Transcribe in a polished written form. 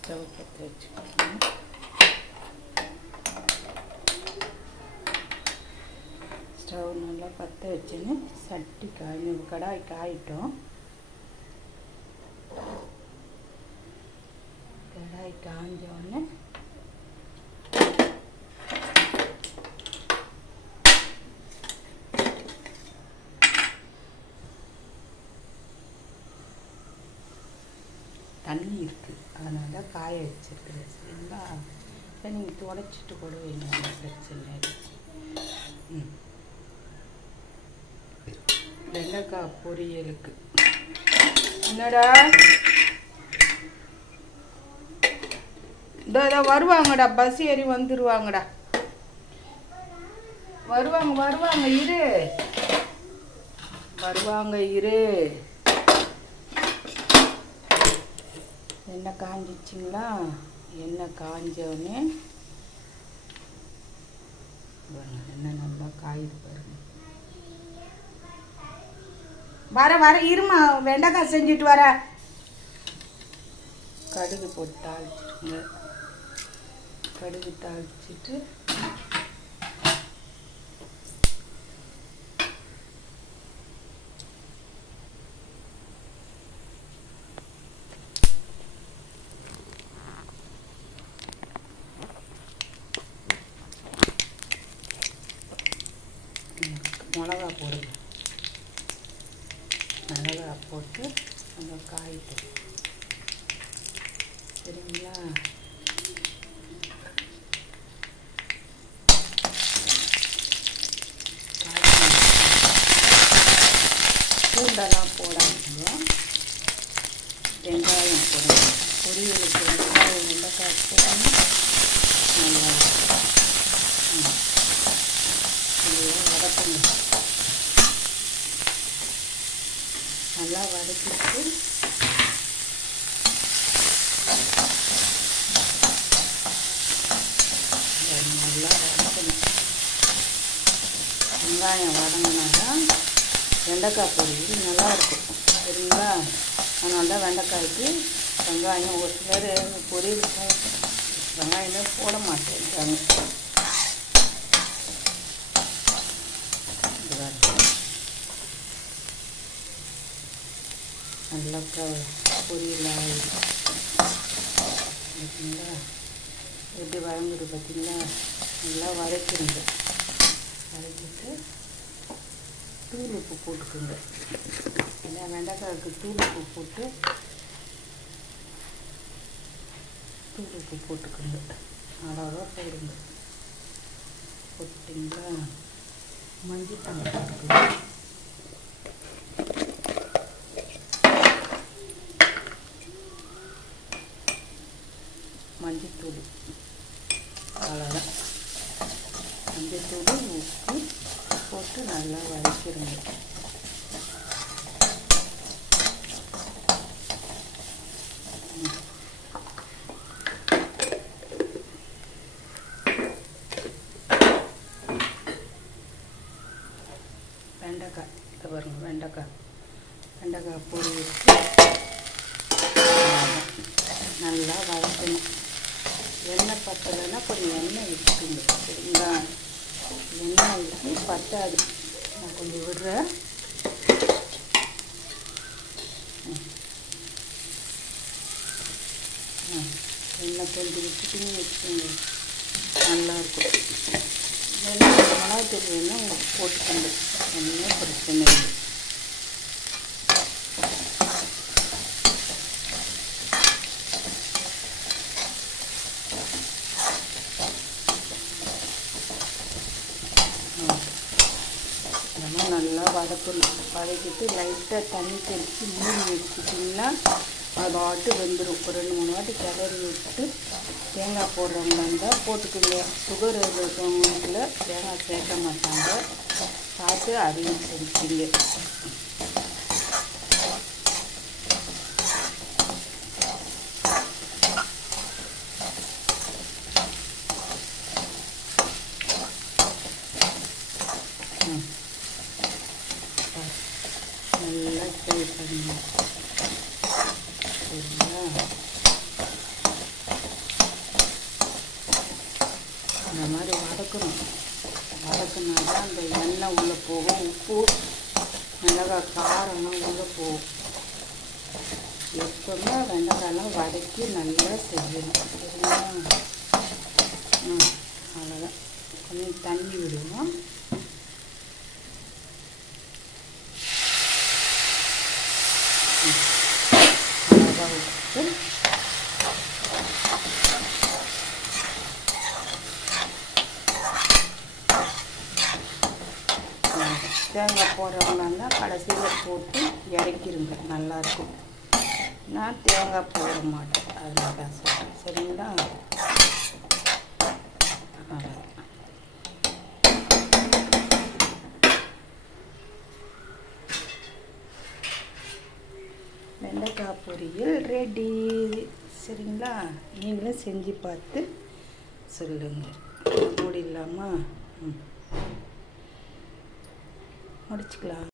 Stove பற்ற வச்சுக்கணும். Stove நல்லா பற்ற வச்சுன்னு சட்டி கடாய் காயிட்டோம். கடாய் காஞ்சோடனே தண்ணி இருக்குது, அதனால் காய வச்சுருக்குறேன். சரிங்களா? இப்போ நீங்கள் துடைச்சிட்டு கூட வைங்க, பிரச்சனை இல்லை. வெண்டைக்காய் பொரியலுக்கு என்னடா இதோ வருவாங்கடா, பஸ் ஏறி வந்துடுவாங்கடா. வருவாங்க இரு, எண்ணெய் காஞ்சிச்சிங்களா? எண்ணெய் காஞ்சோடனே எண்ணெய் நல்லா காயுது பாருங்க. வர இருமா, வெண்டைக்காய் செஞ்சுட்டு வர. கடுகு போட்டு தாளிச்சிருங்க. கடுகு தாளிச்சிட்டு மிளகா போடுங்க. மிளகா போட்டு அந்த காயிட்டு, சரிங்களா? பூண்டெல்லாம் போடாதீங்க, வெங்காயம் போடுங்க. பொரியலுக்கு வெங்காயம் வெண்டைக்காய் போடணும். நல்லா வதக்குங்க. நல்லா வதக்கிட்டு நல்லா வதக்கணும். வெங்காயம் வதங்கினாதான் வெண்டைக்காய் பொரியல் நல்லாயிருக்கும், சரிங்களா? அதனால தான் வெண்டைக்காய்க்கு வெங்காயம் ஒரு சிலர் பொரியலுக்கு வெங்காயமே போட மாட்டேங்கிறாங்க. நல்லா பொரியல் ஆகிடும். பார்த்தீங்களா எப்படி வதங்குது? பார்த்தீங்களா? நல்லா வதக்கிடுங்க. வதக்கிட்டு தூள் உப்பு போட்டுக்குங்க. ஏன்னா வெண்டைக்காய்க்கு தூள் உப்பு போட்டுக்குங்க. அவ்வளோவா போடுங்க. போட்டிங்களா? மஞ்சள் தூள் போட்டுக்குங்க. மஞ்சத்தூள் அவ்வளோதான். மஞ்சத்தூள் உப்பு போட்டு நல்லா வதக்கிடுங்க. வெண்டைக்காய் பாருங்க, வெண்டைக்காய் பொரி வச்சு நல்லா வதக்கணும். எண்ணெய் பத்தலைன்னா கொஞ்சம் எண்ணெய் விட்டுங்க, சரிங்களா? எண்ணெய் ஊற்றி பத்தாது, நான் கொஞ்சம் விடுறேன். எண்ணெய் கொஞ்சம் விட்டுட்டிங்கன்னு வச்சுக்கோங்க, நல்லாயிருக்கும். எண்ணெய் மிளகாத்தூள் வேணும் போட்டுக்கோங்க, ஒன்றும் பிரச்சனை இல்லை. நல்லா வதக்கணும். வதக்கிட்டு லைட்டாக தண்ணி தெளித்து மூடி வச்சுட்டிங்கன்னா அது பாட்டு வெந்துடும். ஒரு 2-3 வாட்டி கிளறி விட்டு தேங்காய் போடுறவங்களா இருந்தால் போட்டுக்குங்க. சுகர் இருக்கிறவங்களுக்குல தேங்காய் சேர்க்க மாட்டாங்க, பார்த்து அதையும் செஞ்சுங்க. நல்லா ஃப்ரை பண்ணணும், சரிங்களா? அந்த மாதிரி வதக்கணும். வதக்குனா தான் அந்த எண்ணெய் உள்ளே போகும், உப்பு மிளகாய் காரம்லாம் உள்ளே போகும். எப்பவுமே வெண்டைக்காயெல்லாம் வதக்கி நல்லா செய்யணும். சரிங்களா? அவ்வளோதான். கொஞ்சம் தண்ணி விடுவோம். அழகாக விட்டு தேங்காய் போடுறவங்களா இருந்தால் கடைசியில் போட்டு இறக்கிருங்க, நல்லாயிருக்கும். நான் தேங்காய் போட மாட்டேன், அதில் தான் சொல்கிறேன். சரிங்களா? வெண்டைக்காய் பொரியல் ரெடி. சரிங்களா? நீங்களும் செஞ்சு பார்த்து சொல்லுங்கள். மூடிடலாமா? முடிச்சுக்கலாம்.